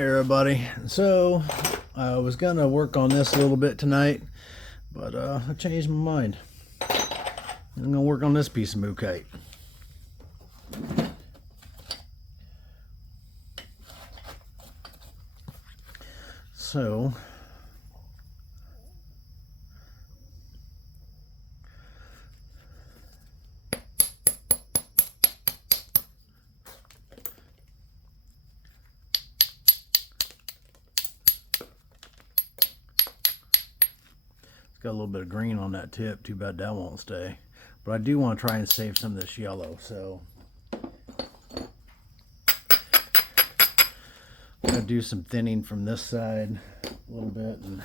Hey everybody, so I was gonna work on this a little bit tonight, but I changed my mind. I'm gonna work on this piece of Mookaite. So got a little bit of green on that tip. Too bad that won't stay. But I do want to try and save some of this yellow. So I'm going to do some thinning from this side a little bit. And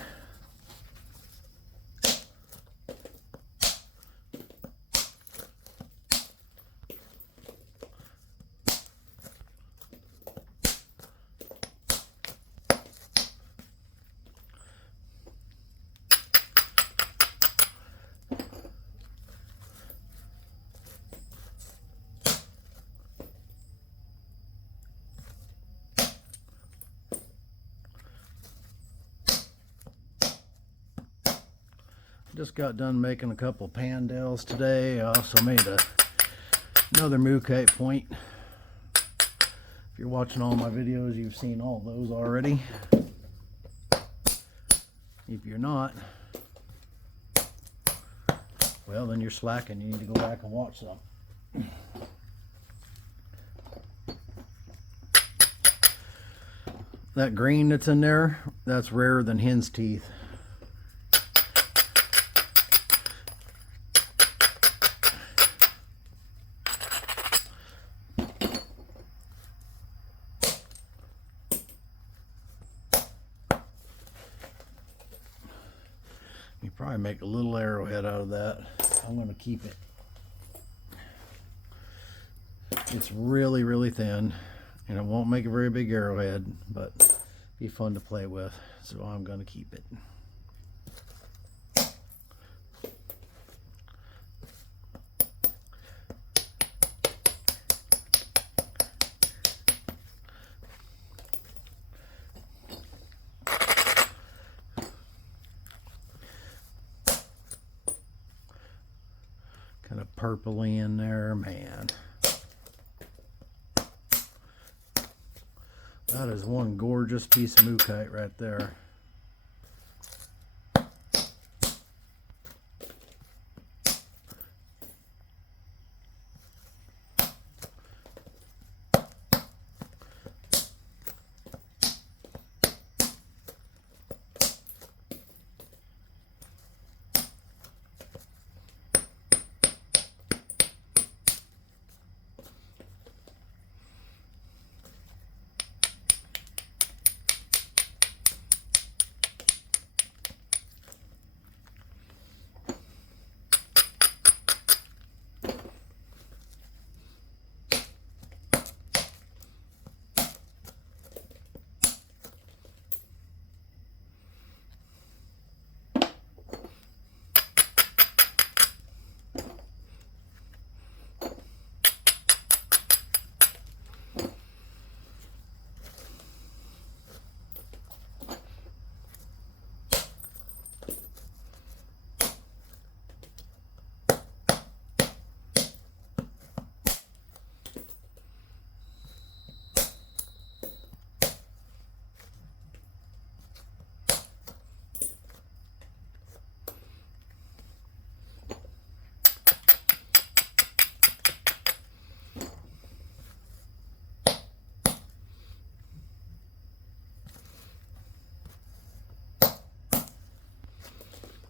just got done making a couple pandals today. I also made another Mookaite point. If you're watching all my videos, you've seen all those already. If you're not, well, then you're slacking. You need to go back and watch some. That green that's in there, that's rarer than hen's teeth. You probably make a little arrowhead out of that. I'm going to keep it. It's really, really thin, and it won't make a very big arrowhead, but be fun to play with, so I'm going to keep it. Kind of purpley in there, man. That is one gorgeous piece of Mookaite right there.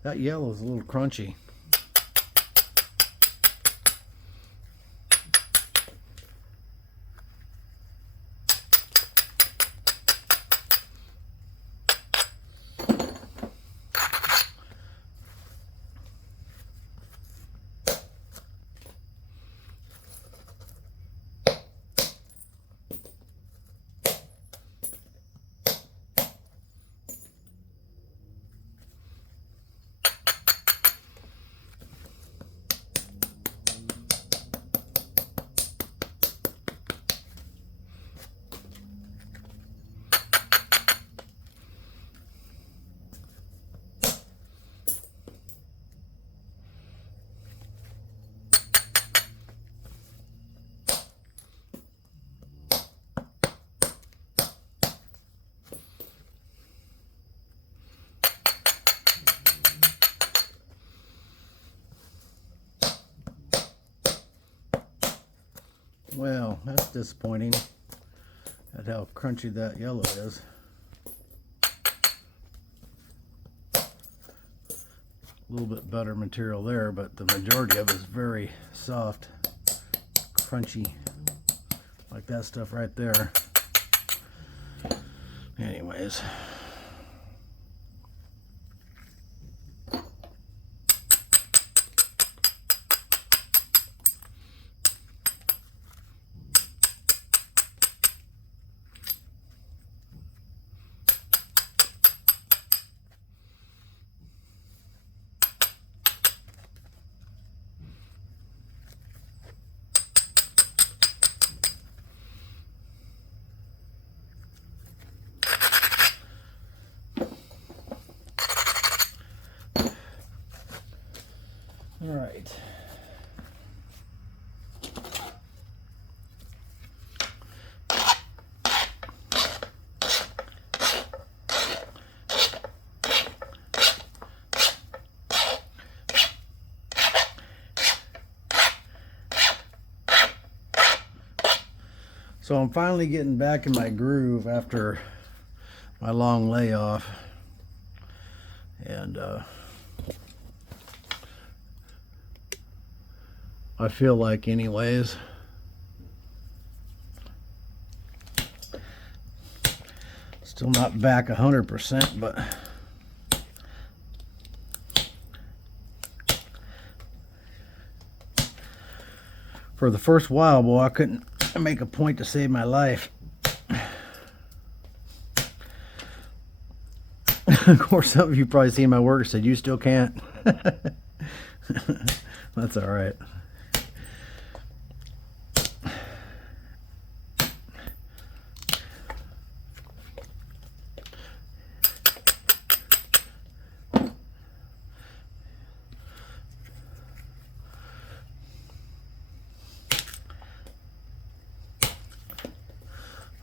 That yellow is a little crunchy. that's disappointing at how crunchy that yellow is. A little bit better material there, but the majority of it is very soft, crunchy, like that stuff right there. Anyways. All right. So I'm finally getting back in my groove after my long layoff, and I feel like anyways. Still not back 100%, but for the first while, boy, I couldn't make a point to save my life. Of course, some of you probably seen my work and said, you still can't. That's all right.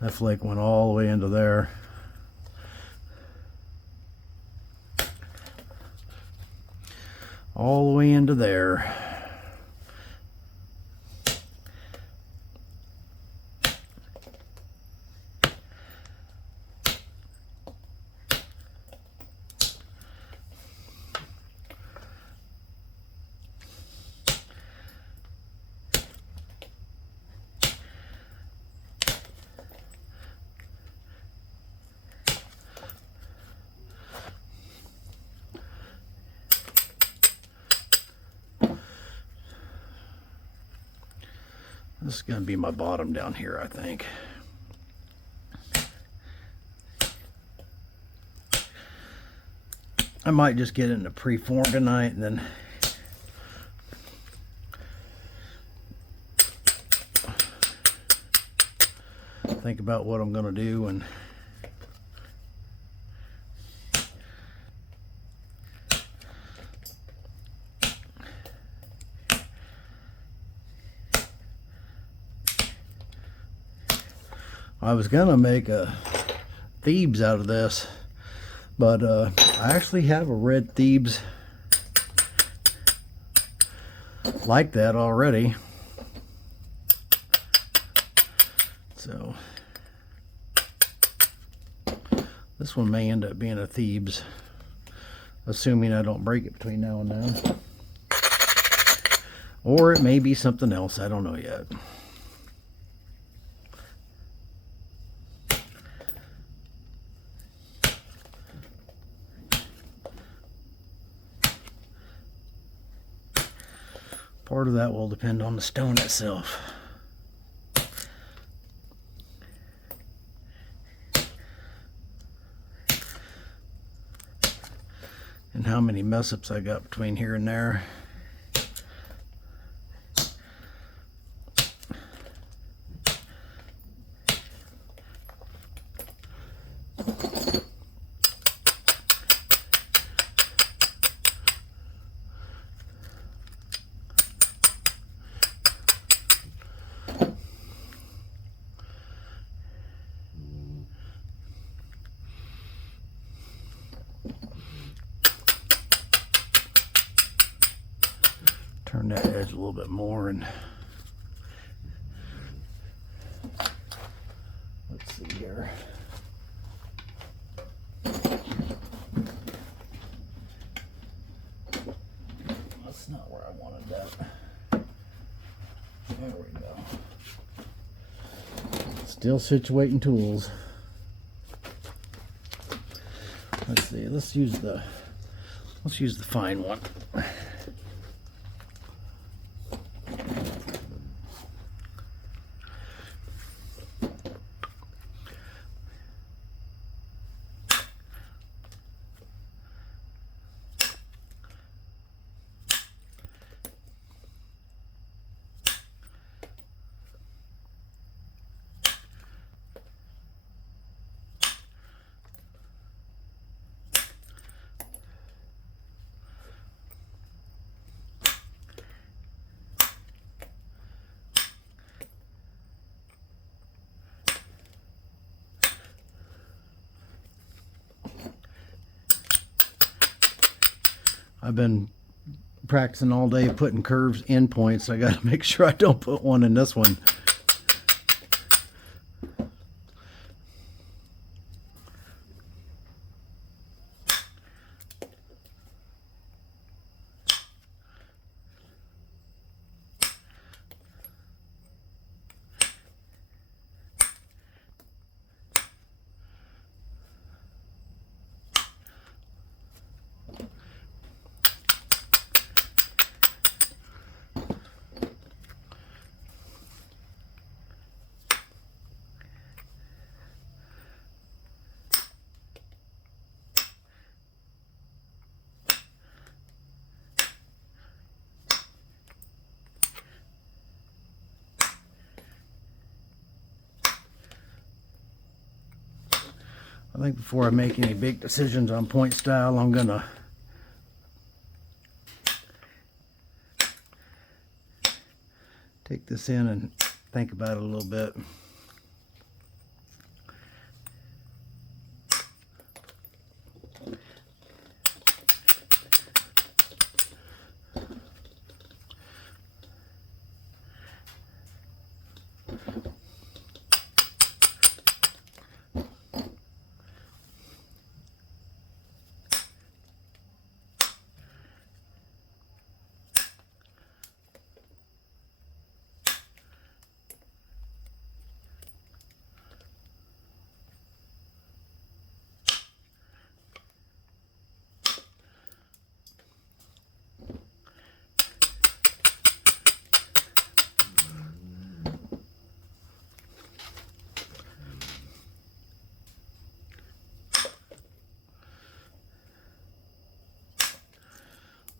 That flake went all the way into there. All the way into there. This is going to be my bottom down here, I think. I might just get into preform tonight and then think about what I'm going to do. And I was gonna make a Thebes out of this, but I actually have a red Thebes like that already, so this one may end up being a Thebes, assuming I don't break it between now and then, or it may be something else. I don't know yet. Part of that will depend on the stone itself. And how many mess ups I got between here and there. Turn that edge a little bit more and Still situating tools. Let's see. Let's use the fine one. I've been practicing all day putting curves in points. I got to make sure I don't put one in this one. I think before I make any big decisions on point style, I'm gonna take this in and think about it a little bit.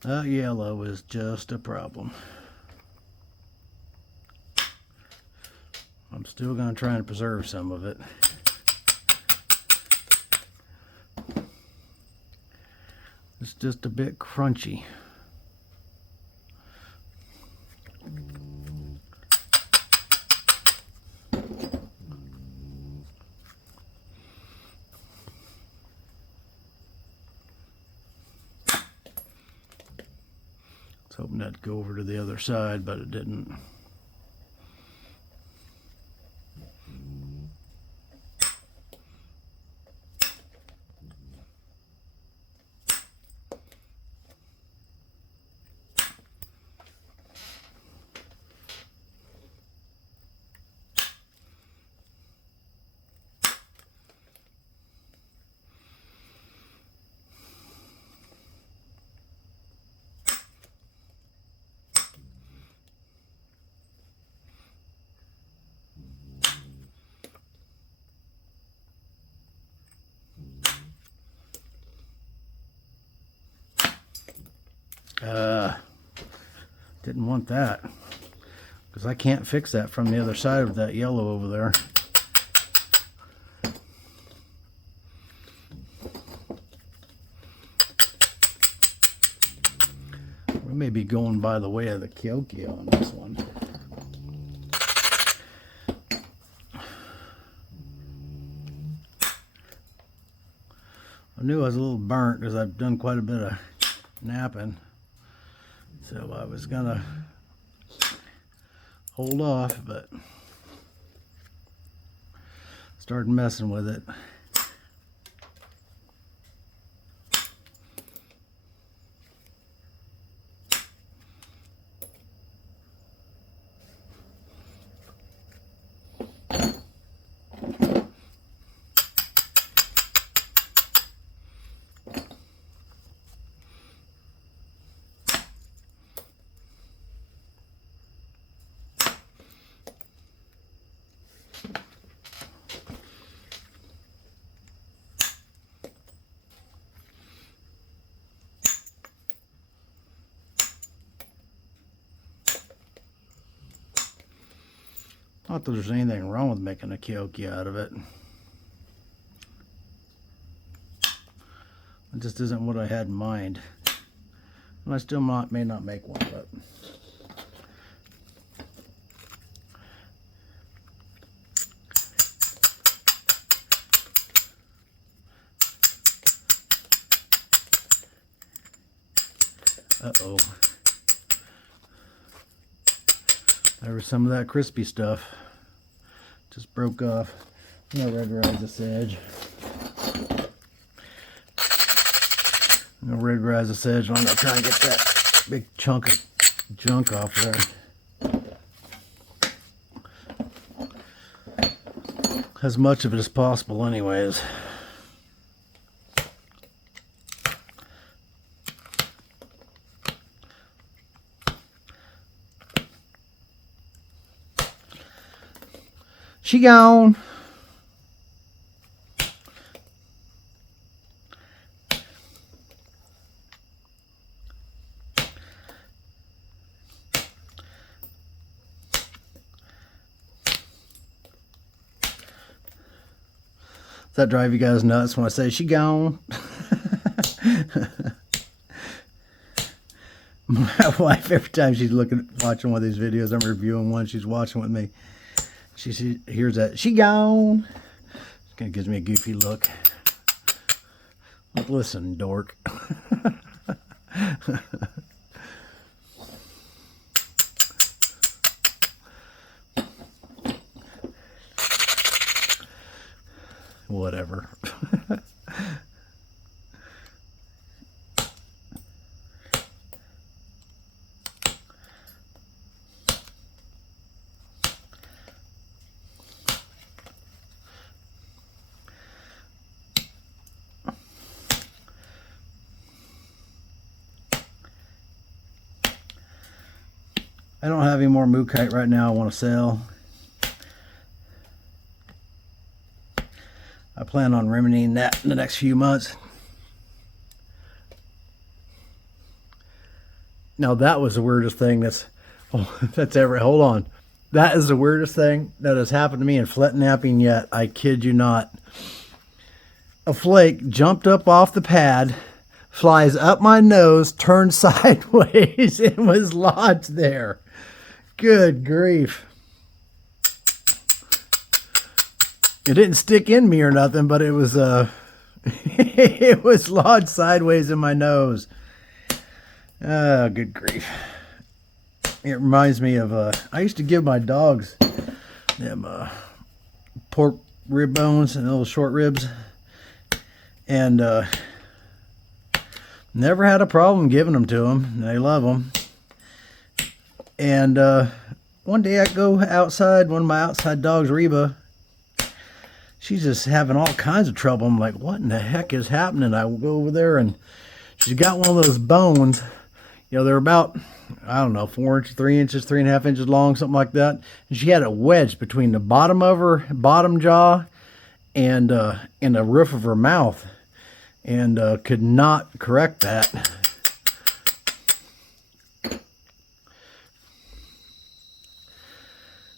That yellow is just a problem. I'm still going to try and preserve some of it. It's just a bit crunchy. I was hoping that'd go over to the other side, but it didn't. Didn't want that, because I can't fix that from the other side with that yellow over there. We may be going by the way of the Kyoki on this one. I knew I was a little burnt because I've done quite a bit of napping. So I was gonna hold off, but started messing with it. Not that there's anything wrong with making a kioki out of it. It just isn't what I had in mind. And I still may not make one, but uh-oh. There was some of that crispy stuff. Just broke off. I'm gonna redrise this edge. I'm gonna redrise this edge and I'm gonna try and get that big chunk of junk off there. As much of it as possible anyways. She gone. Does that drive you guys nuts when I say she gone? My wife, every time she's watching one of these videos, I'm reviewing one, she's watching with me. She hears that, she gone. It kind of gives me a goofy look. Like, listen, dork. Whatever. I don't have any more Mookaite right now I want to sell. I plan on remedying that in the next few months. Now that was the weirdest thing that's ever, hold on. That is the weirdest thing that has happened to me in Flintknapping yet. I kid you not. A flake jumped up off the pad, flies up my nose, turned sideways, and was lodged there. Good grief. It didn't stick in me or nothing, but it was it was lodged sideways in my nose. Oh, good grief. It reminds me of I used to give my dogs them pork rib bones and little short ribs, and never had a problem giving them to them. They love them. And one day I go outside, one of my outside dogs, Reba, she's just having all kinds of trouble. I'm like, what in the heck is happening? I will go over there and she's got one of those bones. You know, they're about, I don't know, 4 inches, 3 inches, 3.5 inches long, something like that. And she had a wedge between the bottom of her bottom jaw and the roof of her mouth, and could not correct that.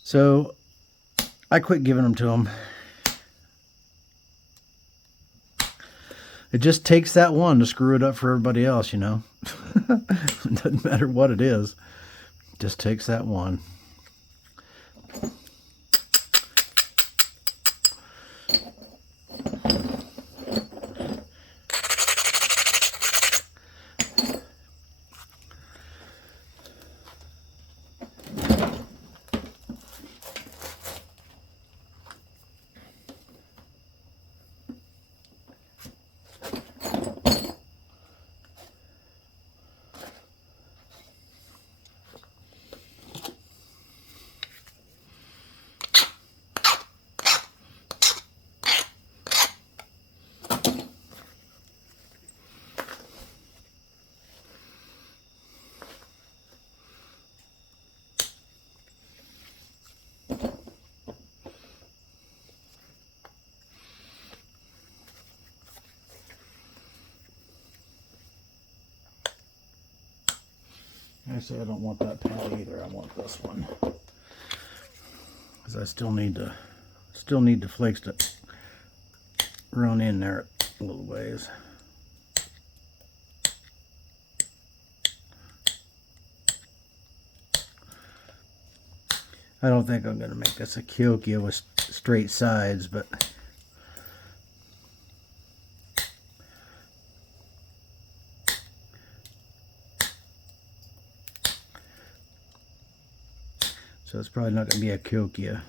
So I quit giving them to them. It just takes that one to screw it up for everybody else, you know. It doesn't matter what it is. It just takes that one. Actually, I don't want that pad either. I want this one. because I still need the flakes to run in there a little ways. I don't think I'm going to make this a Kyokia with straight sides, but so it's probably not going to be a Kyokia.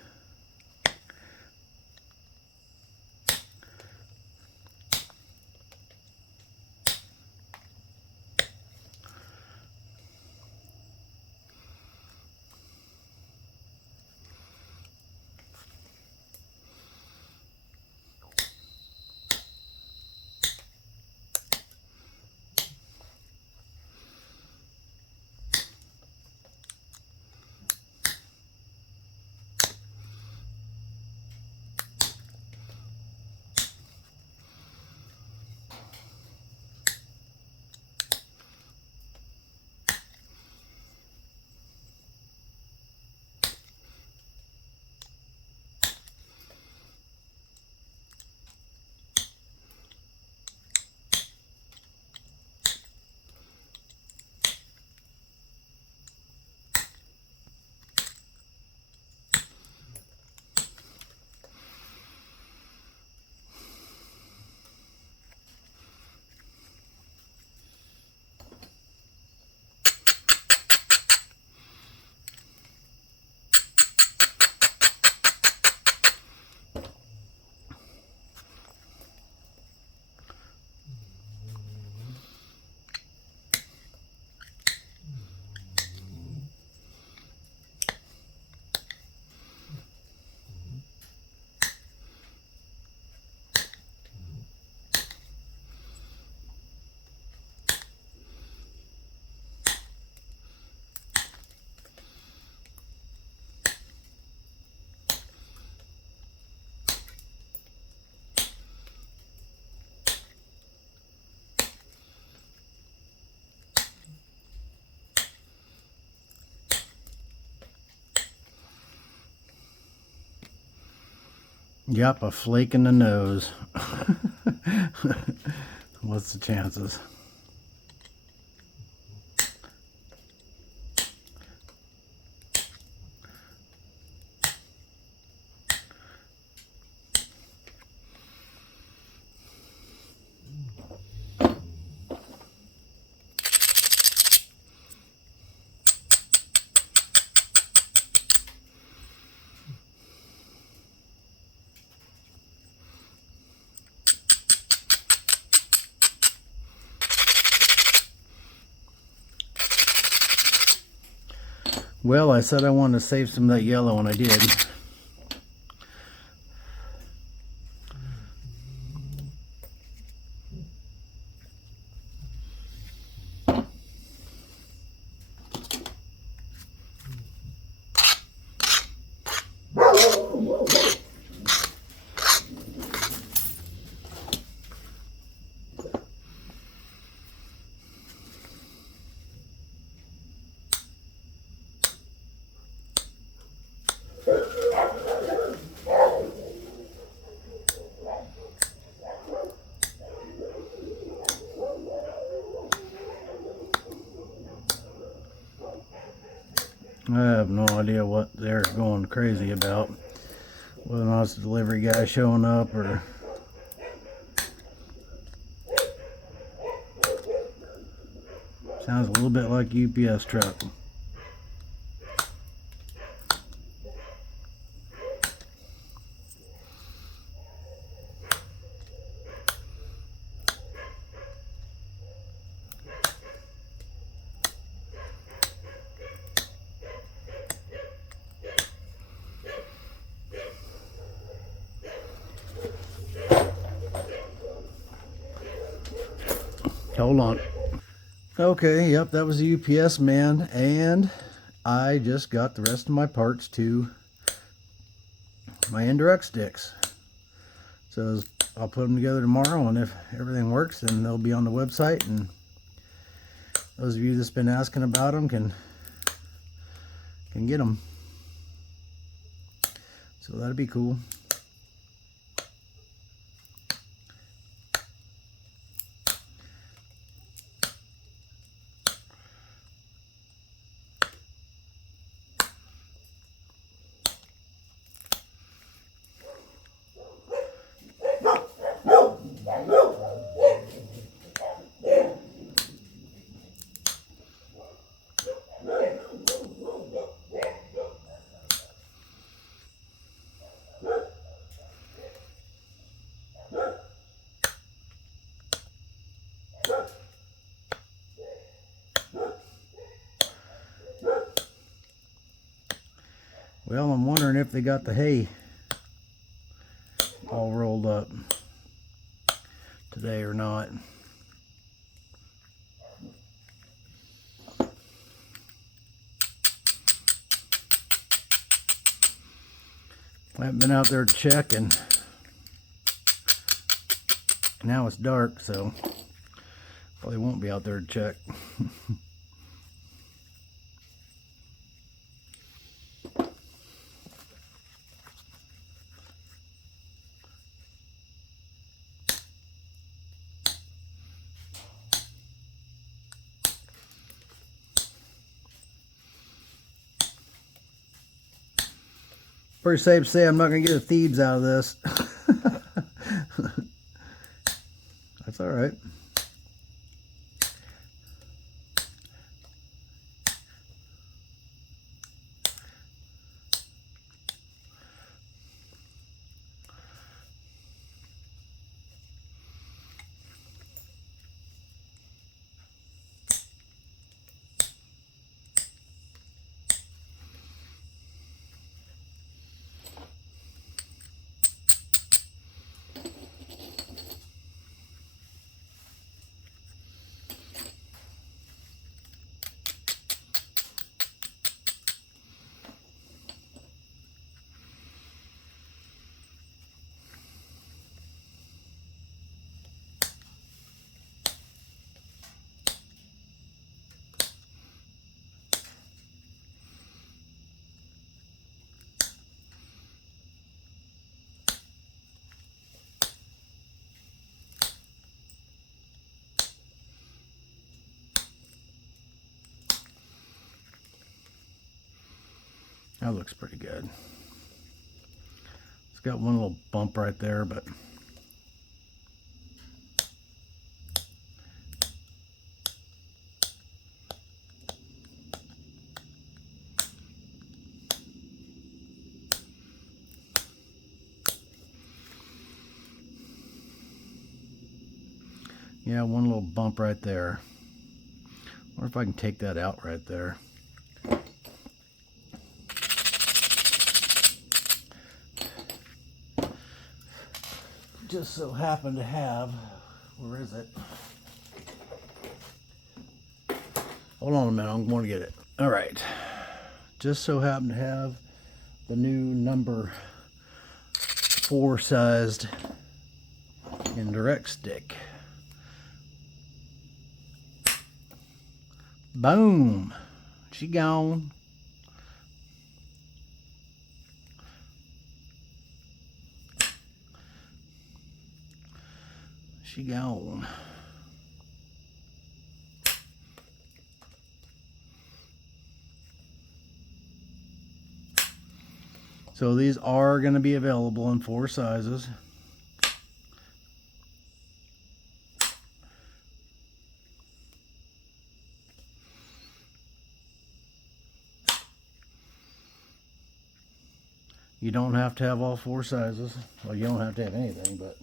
Yep, a flake in the nose. What's the chances? Well, I said I wanted to save some of that yellow, and I did. I have no idea what they're going crazy about. Whether or not it's the delivery guy showing up or... Sounds a little bit like a UPS truck. Hold on. Okay, yep, that was the UPS man, and I just got the rest of my parts to my indirect sticks. So I'll put them together tomorrow, and if everything works, then they'll be on the website, and those of you that's been asking about them can get them. So that'd be cool. Well, I'm wondering if they got the hay all rolled up today or not. I haven't been out there to check, and now it's dark, so probably won't be out there to check. Pretty safe to say I'm not going to get a thieves out of this. That's all right. That looks pretty good. It's got one little bump right there, but yeah, one little bump right there. I wonder if I can take that out right there. Just so happen to have, where is it? Hold on a minute, I'm going to get it. All right, just so happen to have the new number 4 sized Indirect stick. Boom, she gone. She gone. So these are going to be available in 4 sizes. You don't have to have all 4 sizes. Well, you don't have to have anything, but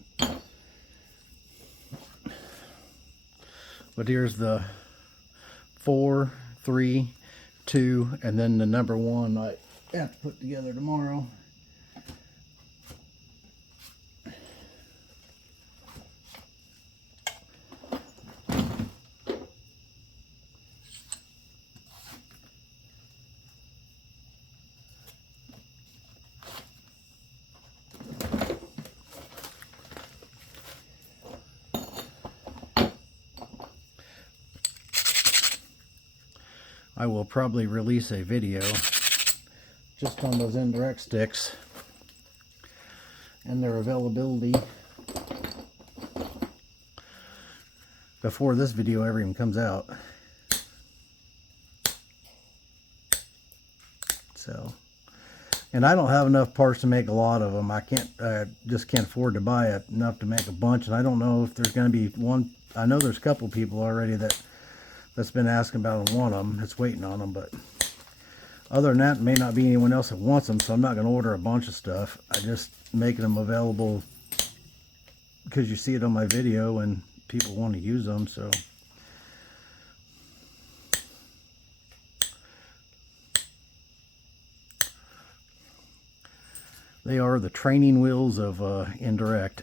here's the 4, 3, 2, and then the number 1 I have to put together tomorrow. I will probably release a video just on those indirect sticks and their availability before this video ever even comes out. So, and I don't have enough parts to make a lot of them. I just can't afford to buy enough to make a bunch, and I don't know if there's going to be one. I know there's a couple people already that's been asking about and want them. It's waiting on them, but other than that, may not be anyone else that wants them, so I'm not going to order a bunch of stuff. I just making them available because you see it on my video and people want to use them. So they are the training wheels of Indirect.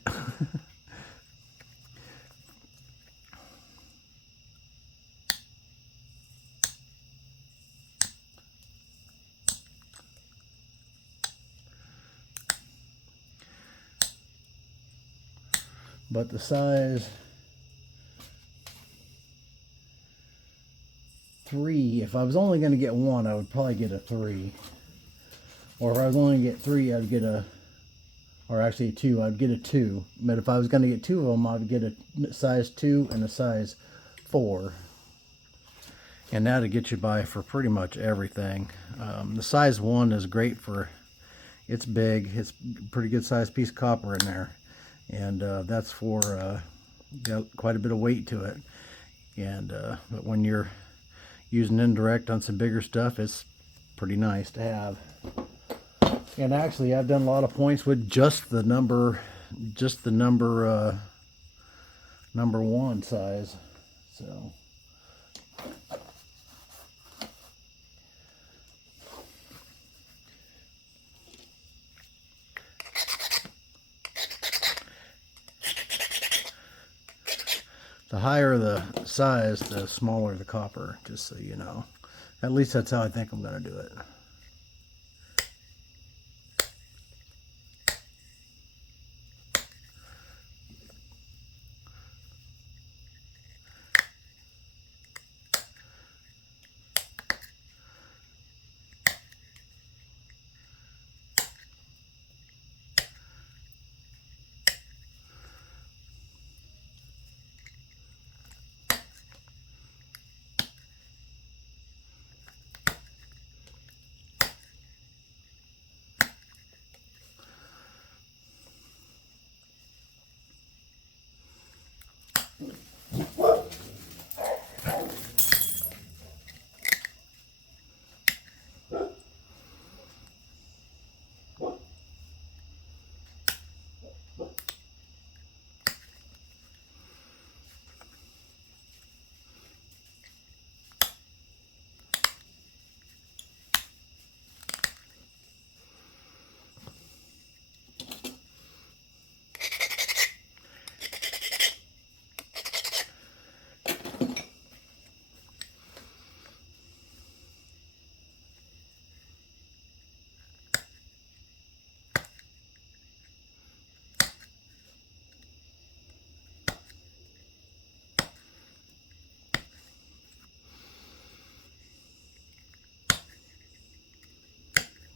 But the size 3, if I was only going to get one, I would probably get a 3. Or if I was only going to get 3, I'd get a, or actually 2, I'd get a 2. But if I was going to get 2 of them, I'd get a size 2 and a size 4. And that'd get you by for pretty much everything. The size 1 is great for, it's big, it's a pretty good sized piece of copper in there. And that's for got quite a bit of weight to it. And but when you're using Indirect on some bigger stuff, it's pretty nice to have. And actually, I've done a lot of points with just the number number 1 size. So the higher the size, the smaller the copper, just so you know. At least that's how I think I'm going to do it.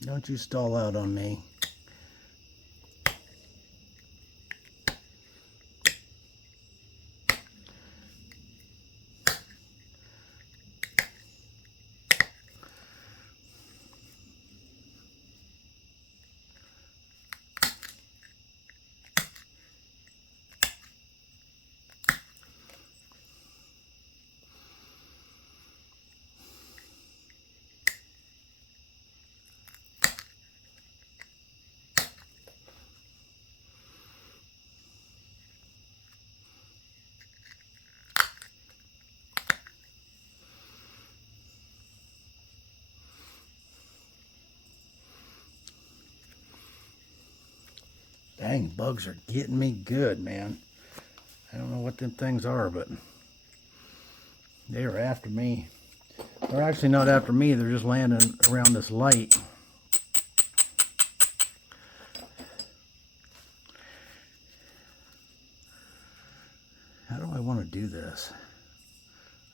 Don't you stall out on me. Dang, bugs are getting me good, man. I don't know what them things are, but they are after me. They're actually not after me, they're just landing around this light. How do I want to do this?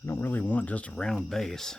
I don't really want just a round base.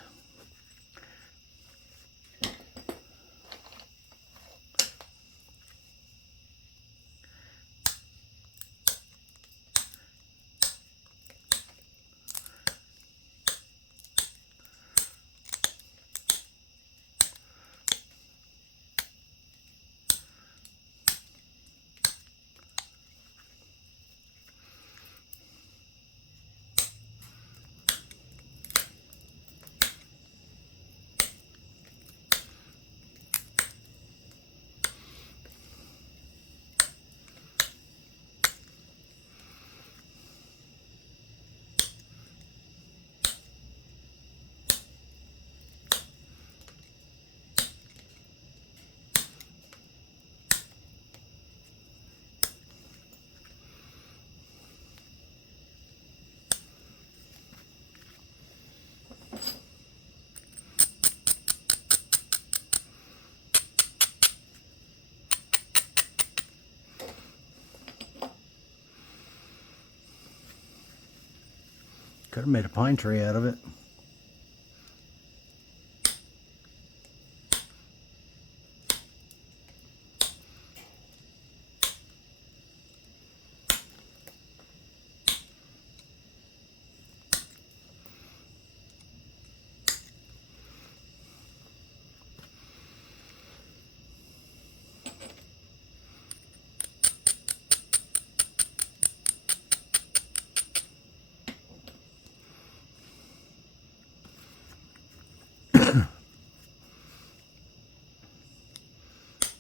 Could have made a pine tree out of it.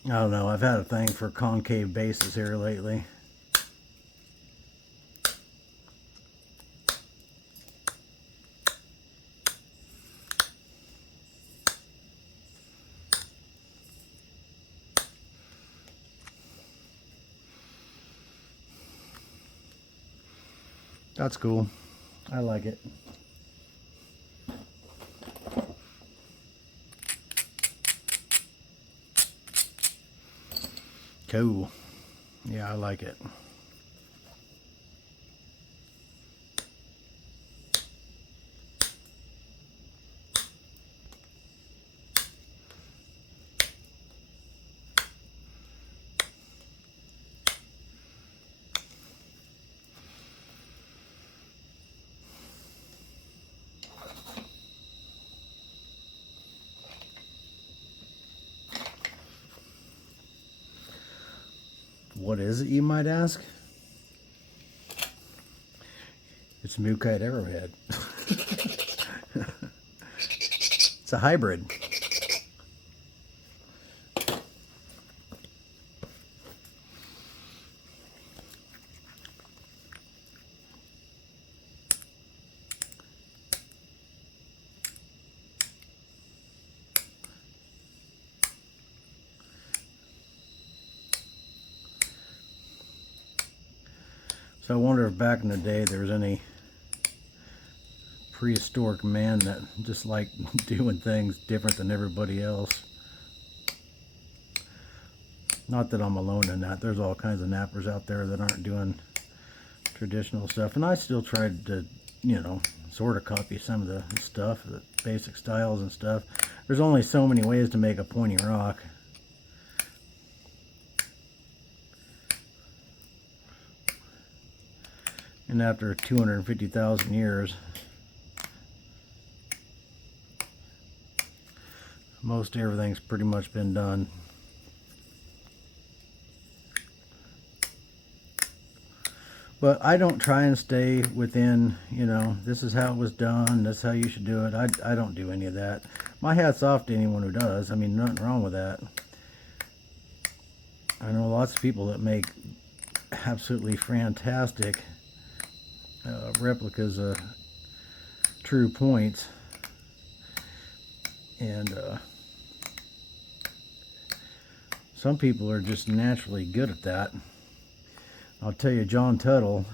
I don't know, I've had a thing for concave bases here lately. That's cool. I like it. Cool. Yeah, I like it. What is it, you might ask? It's Mookaite Arrowhead. It's a hybrid. So I wonder if back in the day there was any prehistoric man that just liked doing things different than everybody else. Not that I'm alone in that. There's all kinds of nappers out there that aren't doing traditional stuff. And I still tried to, you know, sort of copy some of the stuff, the basic styles and stuff. There's only so many ways to make a pointy rock. And after 250,000 years, most everything's pretty much been done. But I don't try and stay within, you know, this is how it was done, this is how you should do it. I don't do any of that. My hat's off to anyone who does. I mean, nothing wrong with that. I know lots of people that make absolutely fantastic replicas of true points, and some people are just naturally good at that. I'll tell you, John Tuttle,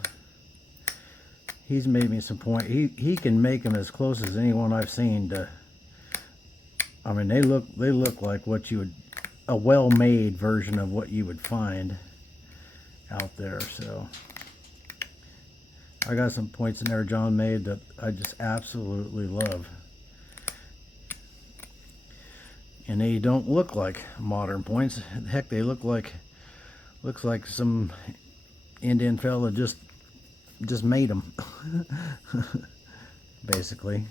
he's made me some point. He can make them as close as anyone I've seen to. I mean, they look like what you would, a well-made version of what you would find out there. So I got some points in there John made that I just absolutely love. And they don't look like modern points. Heck, they looks like some Indian fella just made them. Basically.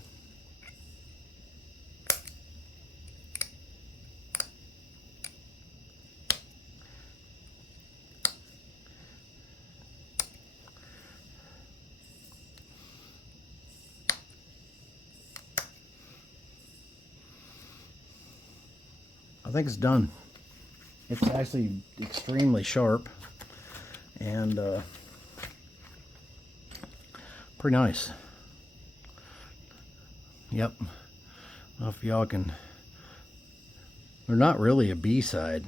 I think it's done. It's actually extremely sharp and pretty nice. Yep. I don't know if y'all can. They're not really a B-side.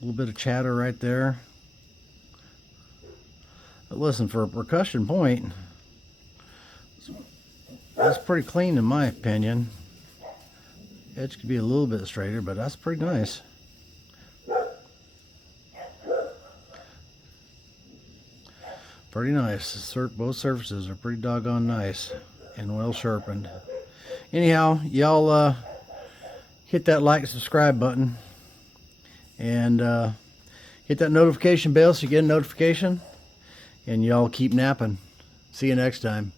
A little bit of chatter right there. But listen, for a percussion point, that's pretty clean in my opinion. Edge could be a little bit straighter, but that's pretty nice. Pretty nice. Both surfaces are pretty doggone nice and well sharpened. Anyhow, y'all hit that like and subscribe button, and hit that notification bell so you get a notification, and y'all keep napping. See you next time.